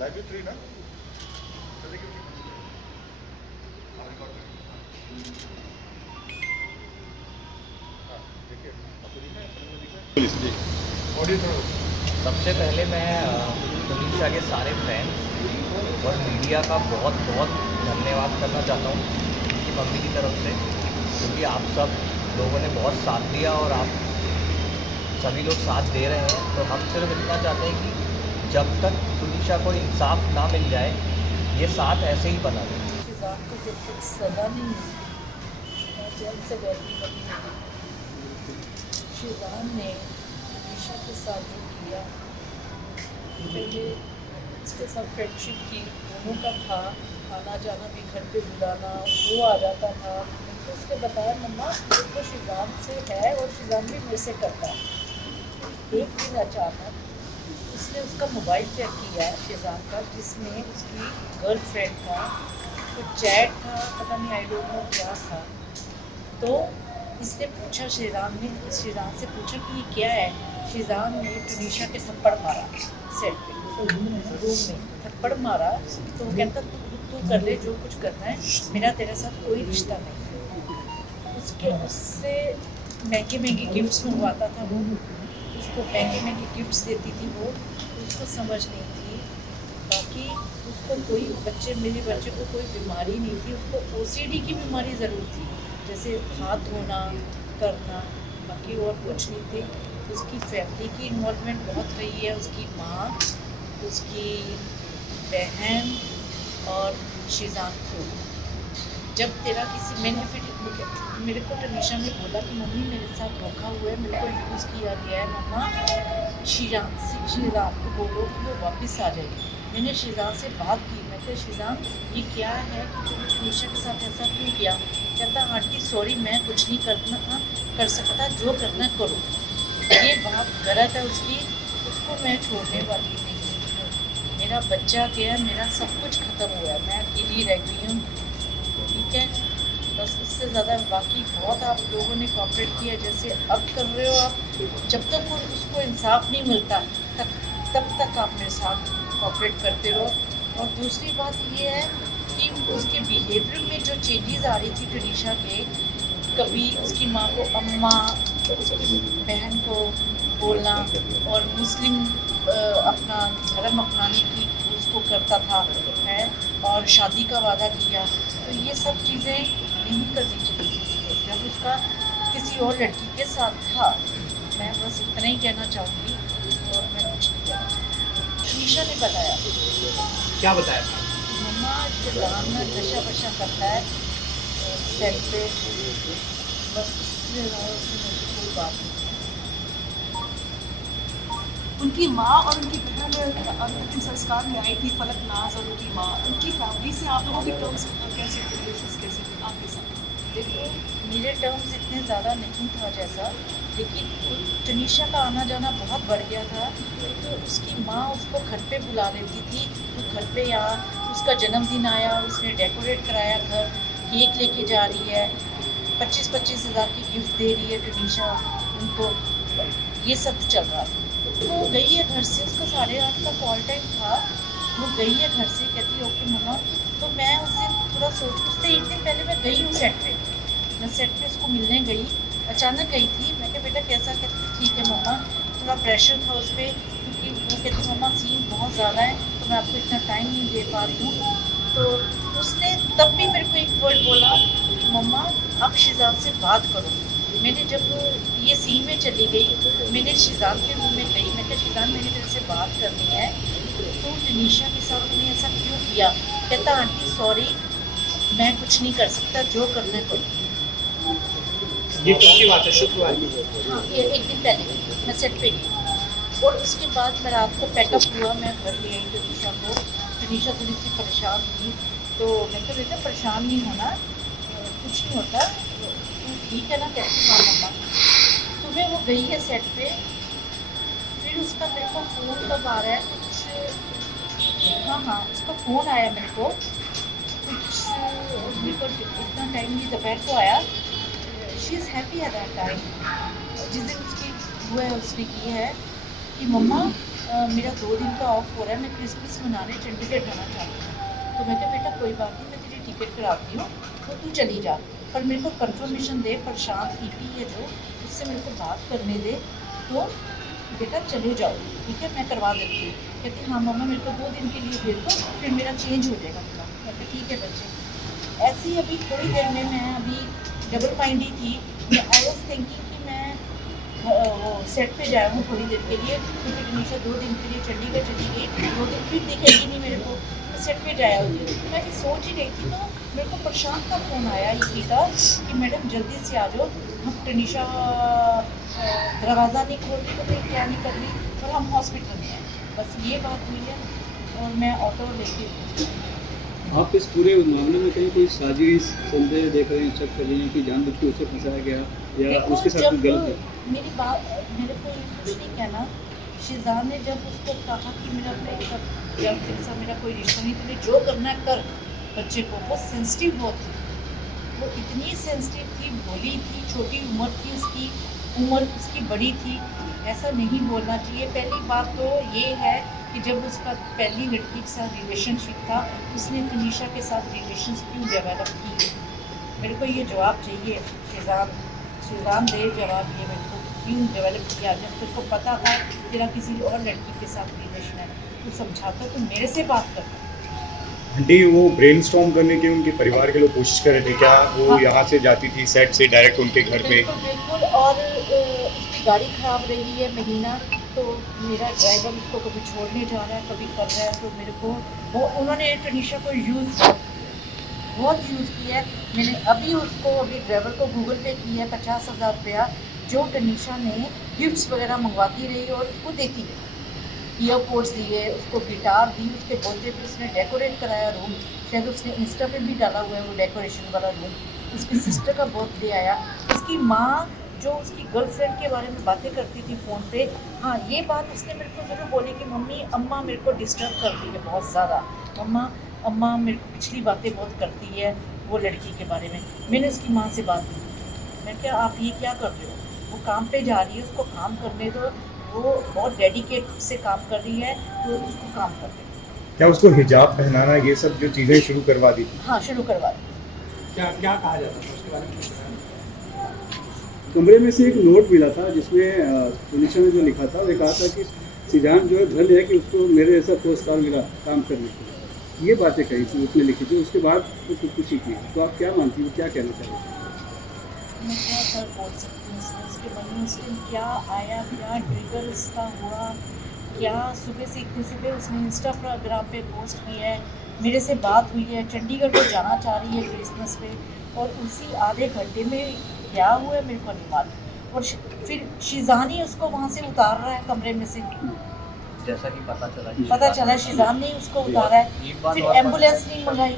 Live 3 ना सबसे पहले मैं तनीषा के सारे फैंस और मीडिया का बहुत बहुत धन्यवाद करना चाहता हूँ उनकी मम्मी की तरफ से, क्योंकि आप सब लोगों ने बहुत साथ दिया और आप सभी लोग साथ दे रहे हैं। तो हम सिर्फ इतना चाहते हैं कि जब तक तनीषा को इंसाफ ना मिल जाए ये साथ ऐसे ही बना रहे। शिजान को जब तक सज़ा नहीं मिली मैं जेल से बैठी बनी नहीं। शिजान ने तनीषा के साथ जो किया, पहले उसके साथ फ्रेंडशिप की, दोनों का था, आना जाना भी, घर पे बुलाना, वो आ जाता था। तो उसने बताया मम्मा ये तो शिजान से है और शिजान भी मेरे से करता है। एक दिन अचानक उसने उसका मोबाइल चेक किया शिजान का, जिसमें उसकी गर्लफ्रेंड का तो चैट था, पता नहीं आई डोंट नो क्या था। तो इसने पूछा, शिजान से पूछा कि ये क्या है। शिजान ने तनीषा के थप्पड़ मारा सेट पे, रूम में थप्पड़ मारा। तो वो कहता तू कर ले जो कुछ करना है, मेरा तेरे साथ कोई रिश्ता नहीं। उससे महंगे महंगे गिफ्ट्स मंगवाता था वो, उसको महंगे महंगे गिफ्ट्स देती थी वो, उसको समझ नहीं थी। बाकी उसको कोई मेरे बच्चे को कोई बीमारी नहीं थी, उसको OCD की बीमारी ज़रूर थी, जैसे हाथ धोना करना, बाकी और कुछ नहीं थी। उसकी फैमिली की इन्वॉल्वमेंट बहुत रही है, उसकी माँ, उसकी बहन और शिजान को। जब तेरा किसी मेरे को तनीषा ने बोला कि मम्मी मेरे साथ धोखा हुआ है, मेरे को यूज़ किया गया है, मम्मा शिजान को बोलो कि वो वापस आ जाएगी। मैंने शिजान से बात की, मैं कहा शिजान ये क्या है कि तुमने तनीषा के साथ ऐसा क्यों किया। कहता आंटी सॉरी मैं कुछ नहीं कर सकता, जो करना करो। ये बात गलत है उसकी, उसको मैं छोड़ने वाली नहीं हूँ। मेरा बच्चा गया, मेरा सब कुछ ख़त्म हुआ है, मैं अकेली रह गई हूँ, ठीक है। बस उससे ज़्यादा बाकी बहुत आप लोगों ने कॉपरेट किया, जैसे अब कर रहे हो आप। जब तक उसको इंसाफ नहीं मिलता तब तक आप मेरे साथ कॉपरेट करते रहो। और दूसरी बात ये है कि उसके बिहेवियर में जो चेंजेस आ रही थी तनीषा के, कभी उसकी माँ को अम्मा, उसकी बहन को बोलना, और मुस्लिम अपना धर्म अपनाने की उसको करता था है, और शादी का वादा किया। तो ये सब चीज़ें नहीं करनी चाहिए थी उसको जब उसका किसी और लड़की के साथ था। मैं बस इतना ही कहना चाहूँगी और मैं कुछ नहीं कहना चाहूँगी। तनीषा ने बताया। क्या बताया? मम्मा शिजान में नशा वशा करता है सेल पे, बस इसलिए उसने कोई बात नहीं। उनकी माँ और उनकी बहन अंतिम संस्कार में आई थी, फलक नाज और उनकी माँ, उनकी फैमिली से आप लोगों की टर्म्स कैसे थे आपके साथ? देखो मेरे टर्म्स इतने ज़्यादा नहीं था जैसा, लेकिन तनीषा का आना जाना बहुत बढ़ गया था। तो उसकी माँ उसको घर पे बुला लेती थी, तो घर पे यहाँ उसका जन्मदिन आया, उसने डेकोरेट कराया घर, केक लेके जा रही है, 25-25 हज़ार की गिफ्ट दे रही है तनीषा उनको, ये सब चल रहा था। वो गई है घर से, उसका 8:30 का कॉल टाइम था, वो गई है घर से, कहती ओके मम्मा। तो मैं उस दिन थोड़ा उससे एक दिन पहले मैं गई हूँ सेट पे, मैं सेट पे उसको मिलने गई, अचानक गई थी। मैं कहा बेटा कैसा, कहती ठीक है मम्मा, थोड़ा प्रेशर था उस पर, क्योंकि वो कहती मम्मा सीन बहुत ज़्यादा है तो मैं आपको इतना टाइम नहीं दे पा रही हूँ। तो उसने तब भी मेरे को एक वर्ड बोला कि मम्मा आप शिजान से बात करो। मैंने जब ये सीन में चली गई, मैंने शिजान के रूम में गई, मैं कहा शिजान मैंने तेरे से बात करनी है, तो तनीषा के साथ तूने ऐसा क्यों किया। कहता आंटी सॉरी मैं कुछ नहीं कर सकता, जो करना करो। ये कब की बात है? शुक्रवार की? हाँ ये एक दिन पहले मैं सेट पे गई, और उसके बाद मैं रात को पैकअप हुआ, मैं घर ले आई तनीषा को। तनीषा थोड़ी सी परेशान थी, तो मैं कहा बेटा परेशान नहीं होना, कुछ नहीं होता, ठीक है ना, कहती हाँ मम्मा। सुबह वो गई है सेट पे, फिर उसका मेरे को फ़ोन कब आ रहा है कुछ, हाँ उसका फ़ोन आया मेरे को कुछ, मेरे को इतना टाइम नहीं, दोपहर को आया। She is happy at that time, जिस दिन उसकी हुआ है उसने की है कि मम्मा मेरा 2 दिन का ऑफ हो रहा है, मैं क्रिसमस मनाने चंडीगढ़ जाना चाहती हूँ। तो मैं कहा बेटा कोई बात नहीं, मैं तेरी टिकट कराती हूँ तो तू चली जा, पर मेरे को कंफर्मेशन दे, प्रशांत ईपी है जो, उससे मेरे को बात करने दे, तो बेटा चले जाओ, ठीक है मैं करवा देती हूँ। कहती हाँ मम्मा मेरे को 2 दिन के लिए भेज दो, फिर मेरा चेंज हो जाएगा थोड़ा। मैं कहा ठीक है बच्चे। ऐसे ही अभी थोड़ी देर में मैं अभी डबल माइंडी थी, आई वॉज थिंकिंग कि मैं वो सेट पे जाया हूँ थोड़ी देर के लिए, क्योंकि तनीषा 2 दिन के लिए चंडीगढ़ चली गई, 2 दिन फिर दिखेगी नहीं मेरे को, मैं सेट पे जाया होती। तो मैं सोच ही रही थी, तो मेरे को प्रशांत का फ़ोन आया इसी का कि मैडम जल्दी से आ जाओ, हम तनीषा दरवाज़ा नहीं खोल रही तो फिर क्या नहीं कर रही, और हम हॉस्पिटल में हैं, बस ये बात हुई है। और मैं ऑटो लेके आप इस पूरे मामले में कहीं कोई साजिश संदेह देख रहे हैं, शक कर रही हैं कि जानबूझ के उसे फंसाया गया या देखो, उसके साथ कुछ गलत है? मेरी बात, मेरे को ये कुछ नहीं कहना। शिजान ने जब उसको कहा कि मेरा ब्रेकअप, जब जैसा मेरा कोई रिश्ता नहीं, तुम्हें जो करना है कर, बच्चे को, वो सेंसिटिव बहुत थी, वो इतनी सेंसिटिव थी, भोली थी, छोटी उम्र थी उसकी, उम्र उसकी बड़ी थी, ऐसा नहीं बोलना चाहिए। पहली बात तो ये है कि जब उसका पहली लड़की के साथ रिलेशनशिप था, उसने तनीषा के साथ रिलेशंस क्यों डेवलप की? मेरे को ये जवाब चाहिए शिजान दे जवाब, ये मेरे को क्यों डेवलप किया? जब तेरे को पता था तेरा किसी और लड़की के साथ रिलेशन है, तो समझाता तो मेरे से बात करता। आंटी वो ब्रेनस्टॉर्म करने की उनके परिवार के लोग कोशिश कर रहे थे क्या? वो हाँ। यहाँ से जाती थी सेट से डायरेक्ट उनके घर पे? बिल्कुल बिल्कुल। और उसकी गाड़ी ख़राब रही है महीना, तो मेरा ड्राइवर उसको कभी छोड़ने जा रहा है, कभी कर रहा है, तो मेरे को वो उन्होंने तनीषा को बहुत यूज़ किया है। मैंने अभी ड्राइवर को गूगल पे किया है 50,000 रुपया, जो तनीषा ने गिफ्ट्स वगैरह मंगवाती रही और उसको देती है, ईयरपोड्स दिए, उसको गिटार दी, उसके बर्थडे पे उसने डेकोरेट कराया रूम, शायद उसने इंस्टा पे भी डाला हुआ है वो डेकोरेशन वाला रूम। उसकी सिस्टर का बर्थडे आया, उसकी माँ जो उसकी गर्लफ्रेंड के बारे में बातें करती थी फ़ोन पे, हाँ ये बात उसने मेरे को ज़रूर बोली कि मम्मी अम्मा मेरे को डिस्टर्ब करती है बहुत ज़्यादा, अम्मा मेरे को पिछली बातें बहुत करती है वो लड़की के बारे में। मैंने उसकी माँ से बात की, मैं क्या आप ये क्या कर रहे हो? वो काम पे जा रही है, उसको काम करने दो, वो बहुत डेडिकेट से काम कर रही है, तो उसको काम कर रही है। क्या उसको हिजाब पहनाना ये सब जो चीज़ें शुरू करवा दी थी? हाँ शुरू करवा दी। क्या क्या कहा जाता था उसके बारे में? कुछ बताया? कमरे में से एक नोट मिला था जिसमें तनीषा ने जो लिखा था वो कहा था कि शिजान जो है धन्य है कि उसको मेरे जैसा पुरस्कार मिला काम करने के लिए, ये बातें कही थी उसने लिखी थी। उसके बाद वो खुदकुशी की, तो आप क्या मानती हो, क्या कहना चाहते हैं? मैं क्या सर बोल सकती हूँ इसमें, उसके मन में उसके क्या आया, क्या ट्रिगर उसका हुआ, क्या सुबह से इतनी सुबह उसने इंस्टाग्राम पे पोस्ट किया है, मेरे से बात हुई है, चंडीगढ़ को जाना चाह रही है क्रिसमस पे, और उसी आधे घंटे में क्या हुआ है मेरे को नहीं मालूम। और फिर शिजान ही उसको वहाँ से उतार रहा है कमरे में से, जैसा कि पता चला शिजान ने उसको उतारा है, एक बात फिर और एम्बुलेंस नहीं मंगाई।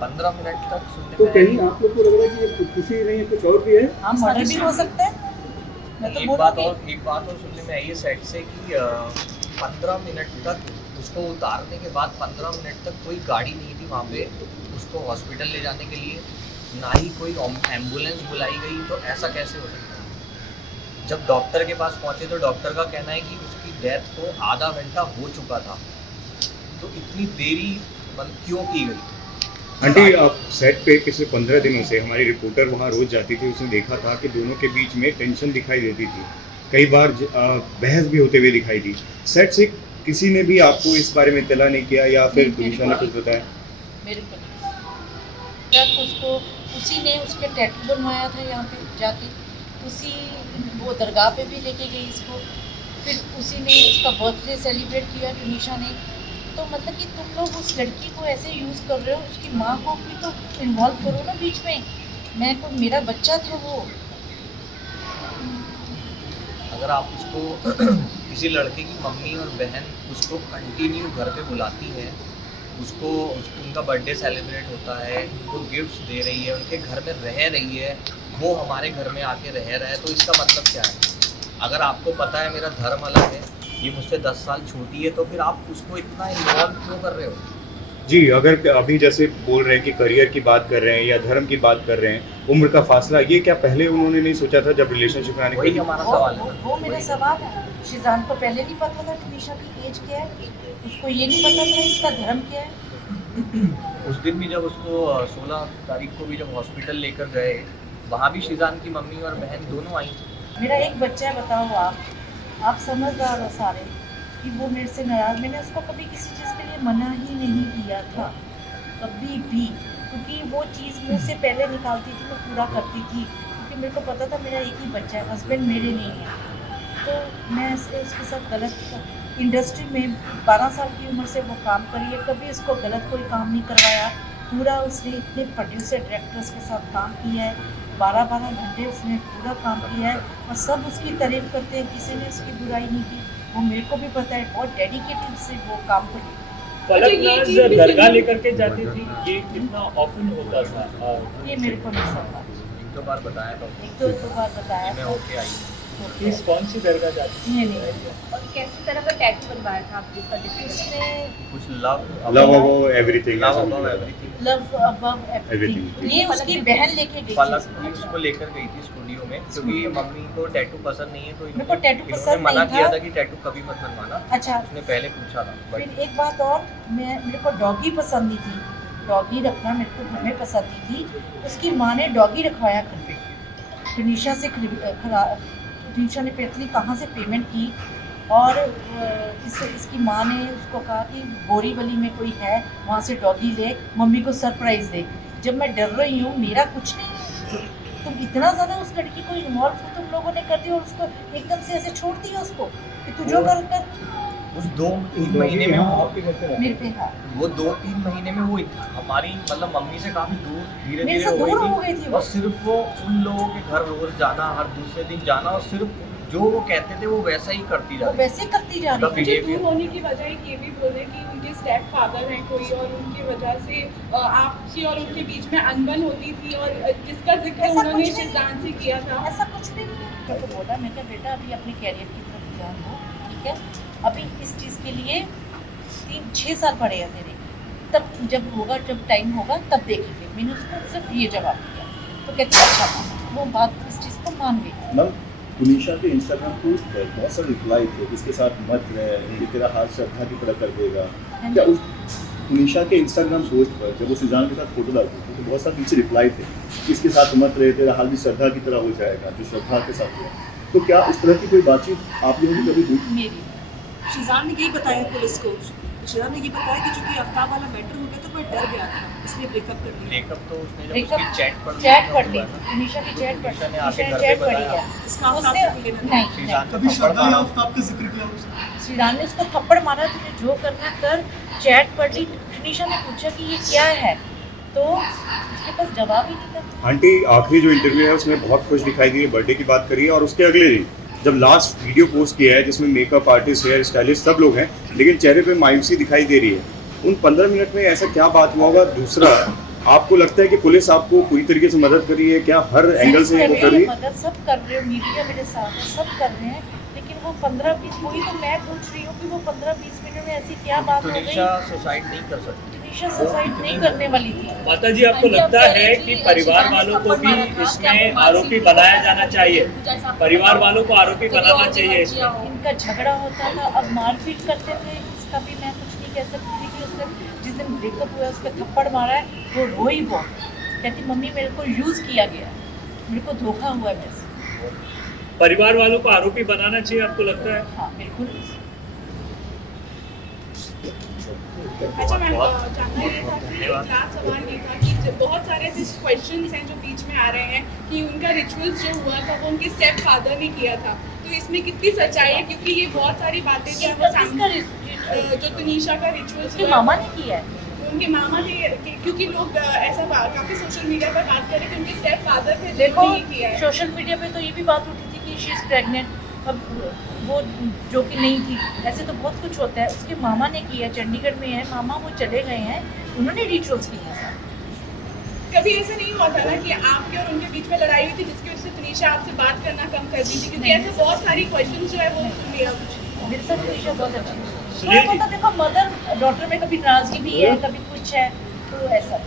15 मिनट तक सुनने तो में कहीं आप लोग को लग रहा है कि ये खुदकुशी नहीं है, कुछ और भी है? हाँ मर्डर भी हो सकता है, मैं तो एक बात बोलूँगी। और सुनने में आई है सेट से कि 15 मिनट तक उसको उतारने के बाद 15 मिनट तक कोई गाड़ी नहीं थी वहाँ पे उसको हॉस्पिटल ले जाने के लिए, ना ही कोई एम्बुलेंस बुलाई गई। तो ऐसा कैसे हो सकता है? जब डॉक्टर के पास पहुँचे तो डॉक्टर का कहना है कि उसकी डेथ को आधा घंटा हो चुका था, तो इतनी देरी क्यों की गई? आंटी आप सेट पे पिछले 15 दिनों से हमारी रिपोर्टर वहाँ रोज जाती थी, उसने देखा था कि दोनों के बीच में टेंशन दिखाई देती थी, कई बार बहस भी होते हुए दिखाई दी। सेट से किसी ने भी आपको इस बारे में इत्तला नहीं किया या फिर तनीषा ने कुछ बताया? मेरे को तक उसको उसी ने उसके टैटू बनवाया था यहाँ पे जाके, उसी वो दरगाह पे भी लेके गई इसको, फिर उसी ने उसका बर्थडे सेलिब्रेट किया तनीषा ने। तो मतलब कि तुम लोग उस लड़की को ऐसे यूज़ कर रहे हो, उसकी माँ को भी तो इन्वॉल्व करो ना बीच में। मेरा बच्चा था वो। अगर आप उसको किसी लड़के की मम्मी और बहन उसको कंटिन्यू घर पे बुलाती है, उनका बर्थडे सेलिब्रेट होता है, उनको गिफ्ट्स दे रही है, उनके घर में रह रही है, वो हमारे घर में आके रह रहा है, तो इसका मतलब क्या है? अगर आपको पता है मेरा धर्म अलग है, ये मुझसे 10 साल छोटी है, तो फिर आप उसको इतना इन्वॉल्व क्यों कर रहे हो? जी, अगर अभी जैसे बोल रहे हैं कि करियर की बात कर रहे हैं या धर्म की बात कर रहे हैं, उम्र का फासला, ये क्या पहले उन्होंने नहीं सोचा था जब रिलेशनशिप में आने वही के? हमारा सवाल है। वो मेरा सवाल है। शिजान को पहले नहीं पता था तनीषा की एज क्या है, उसको ये नहीं पता था इसका धर्म क्या है। उस दिन भी जब उसको 16 तारीख को भी जब हॉस्पिटल लेकर गए, वहाँ भी शिजान की मम्मी और बहन दोनों आई। मेरा एक बच्चा है, बताओ आप समझदार हो सारे कि वो मेरे से नाराज़, मैंने उसको कभी किसी चीज़ के लिए मना ही नहीं किया था कभी भी, क्योंकि वो चीज़ मुझ से पहले निकालती थी मैं पूरा करती थी, क्योंकि मेरे को पता था मेरा एक ही बच्चा है, हस्बैंड मेरे नहीं है। तो मैं उसके साथ गलत इंडस्ट्री में 12 साल की उम्र से वो काम करी है, कभी उसको गलत कोई काम नहीं करवाया। पूरा उसने इतने प्रोड्यूसर डायरेक्टर्स के साथ काम किया है, 12-12 घंटे उसने पूरा काम किया है और सब उसकी तारीफ़ करते हैं, किसी ने उसकी बुराई नहीं की। वो मेरे को भी पता है बहुत डेडिकेटेड से वो काम करी। फलकनाज दरगाह लेकर के जाती थी, ये कितना ऑफन होता था? ये मेरे को नहीं समझा, एक दो बार बताया था एक दो बार बताया मैं था। होके आई। किस कौन सी दरगाह जाती थी? नहीं और कैसी तरह का टैटू बनवाया था आप जिसका जिक्र कर रहे हैं? उसने कुछ love love about everything, love about everything. Love above everything, ये उसकी बहन लेके गई फलक थी। उसको लेकर गई थी स्टूडियो में, क्योंकि मम्मी को टैटू पसंद नहीं है, तो मेरे को टैटू इन्होंने पसंद मना नहीं किया था। था कि टैटू कभी मत बनवाना। अच्छा, उसने पहले पूछा था बट फिर एक बात और, मेरे को डॉगी पसंद नहीं थी, डॉगी रखना मेरे को घर में पसंद नहीं थी। उसकी माँ ने डॉगी रखवाया घर पे, तनीषा से तनीषा ने पता कहाँ से पेमेंट की और इसकी माँ ने उसको कहा कि बोरीवली में कोई है वहाँ से डॉगी ले, मम्मी को सरप्राइज़ दे। जब मैं डर रही हूँ, मेरा कुछ नहीं, तुम इतना ज़्यादा उस लड़की को इन्वॉल्व तुम लोगों ने कर दिया और उसको एकदम से ऐसे छोड़ दिया उसको कि तू जो कर उस 2-3 महीने में वो मेरे पे। हाँ, वो 2-3 महीने में वो हमारी मतलब मम्मी से काफ़ी दूर धीरे मेरे धीरे से दूर हो गई थी वो। और सिर्फ वो उन लोगों के घर रोज जाना, हर दूसरे दिन जाना, और सिर्फ जो वो कहते थे वो वैसा ही करती जा वो रही वैसे करती जा उसका रही मुझे behavior। दूर होने की वजह एक ये भी बोले कि उनके स्टेप फादर हैं कोई और उनकी वजह से आपसी और उनके बीच में अनबन होती थी और जिसका जिक्र ऐसा उन्होंने कुछ नहीं। शिजान से किया था। ऐसा कुछ भी नहीं है। मैं तो बोला, मैं कहा बेटा अभी अपने कैरियर की तरफ ध्यान दो, ठीक है, अभी इस चीज़ के लिए 3-6 साल पड़े हैं तेरे, तब जब होगा, जब टाइम होगा तब देखेंगे। मैंने उसको सिर्फ ये जवाब दिया, तो कहते अच्छा मामा, वो बात इस चीज़ को मान गई। मैम, तुनिशा के इंस्टाग्राम पोस्ट पर बहुत सारे रिप्लाई थे, इसके साथ मत रह, ये तेरा हाथ श्रद्धा की तरह कर देगा। क्या उस तुनिशा के इंस्टाग्राम पोस्ट पर जब वो सिजान के साथ फोटो डालती थी तो बहुत सारे नीचे रिप्लाई थे, इसके साथ मत रहे, तेरा हाल भी श्रद्धा की तरह हो जाएगा, जो श्रद्धा के साथ हुआ। तो क्या इस तरह की कोई बातचीत आप लोगों की कभी हुई? मेरी शिजान ने यही बताया पुलिस को, शिजान ने ये बताया कि चूंकि आफ्ताब वाला मैटर हो गया तो मैं डर गया था, इसलिए ब्रेकअप कर लिया। ब्रेकअप तो उसने जब Breakup- उसकी चैट पढ़ चैट पढ़ ली, तनीषा की चैट पढ़ तनीषा ने ली, आके तनीषा घर ने पे चैट पढ़ी बताया। है। इसका आफ्ताब उसने से कोई लेना देना नहीं, शिजान नहीं, कभी श्रद्धा या आफ्ताब का जिक्र किया उसने? शिजान ने उसको थप्पड़ मारा, तुझे जो करना कर, चैट पढ़ ली। तनीषा ने पूछा कि ये क्या है, तो उसके पास जवाब ही नहीं था। आंटी आखिरी जो इंटरव्यू है उसमें बहुत खुश दिखाई दी है, बर्थडे की बात करी है, और उसके अगले दिन जब लास्ट वीडियो पोस्ट किया है जिसमें मेकअप आर्टिस्ट, हेयर स्टाइलिस्ट सब लोग हैं, लेकिन चेहरे पे मायूसी दिखाई दे रही है। उन 15 मिनट में ऐसा क्या बात हुआ होगा? दूसरा, आपको लगता है कि पुलिस आपको पूरी तरीके से मदद कर रही है क्या? हर एंगल से वो कर रही है? मदद सब कर रहे हो, मीडिया मेरे साथ है, सब कर रहे हैं, लेकिन वो 15-20, वही तो मैं पूछ रही हूँ कि वो 15-20 मिनट में ऐसी क्या बात हो गई? तनीषा सुसाइड नहीं कर सकती। तनीषा सुसाइड नहीं करने वाली थी। माता जी, आपको लगता है कि परिवार वालों को भी इसमें आरोपी बनाया जाना चाहिए? परिवार वालों को आरोपी बनाना चाहिए इसमें? इनका झगड़ा होता था, अब मारपीट करते थे, इसका भी मैं कुछ नहीं कह सकती थी कि उसने जिस दिन ब्रेकअप हुआ उसका थप्पड़ मारा है, वो रोई बहुत, कहती मम्मी मेरे को यूज़ किया गया, मेरे को धोखा हुआ है मेरे से। परिवार वालों को आरोपी बनाना चाहिए, आपको लगता है? हाँ बिल्कुल। अच्छा मैम, जानना ये था कि लास्ट सवाल ये था कि बहुत सारे ऐसे क्वेश्चंस हैं जो बीच में आ रहे हैं कि उनका रिचुअल्स जो हुआ था वो उनके स्टेप फादर ने किया था, तो इसमें कितनी सच्चाई है? क्योंकि ये बहुत सारी बातें जो है वो सामने जो तनीषा का रिचुअल्स उसके मामा ने किया है। उनके मामा थे, क्योंकि लोग ऐसा काफी सोशल मीडिया पर बात कर रहे थे उनके स्टेप फादर थे देखो जिन्होंने ये किया है। सोशल मीडिया पे तो ये भी बात उठी थी कि शी इज़ प्रेग्नेंट, अब वो जो कि नहीं थी, ऐसे तो बहुत कुछ होता है। उसके मामा ने किया, चंडीगढ़ में है मामा, वो चले गए हैं, उन्होंने रिचुअल्स किए हैं। कभी ऐसा नहीं हुआ था ना कि आपके और उनके बीच में लड़ाई हुई थी जिसकी वजह से तनीषा आपसे बात करना कम कर दी थी? क्योंकि ऐसे बहुत सारी क्वेश्चन जो है वो सुन लिया मेरे साथ तनीषा बहुत अच्छी है। थोड़ा बहुत देखो मदर डॉटर में कभी नाराजगी भी है, कभी कुछ है, तो ऐसा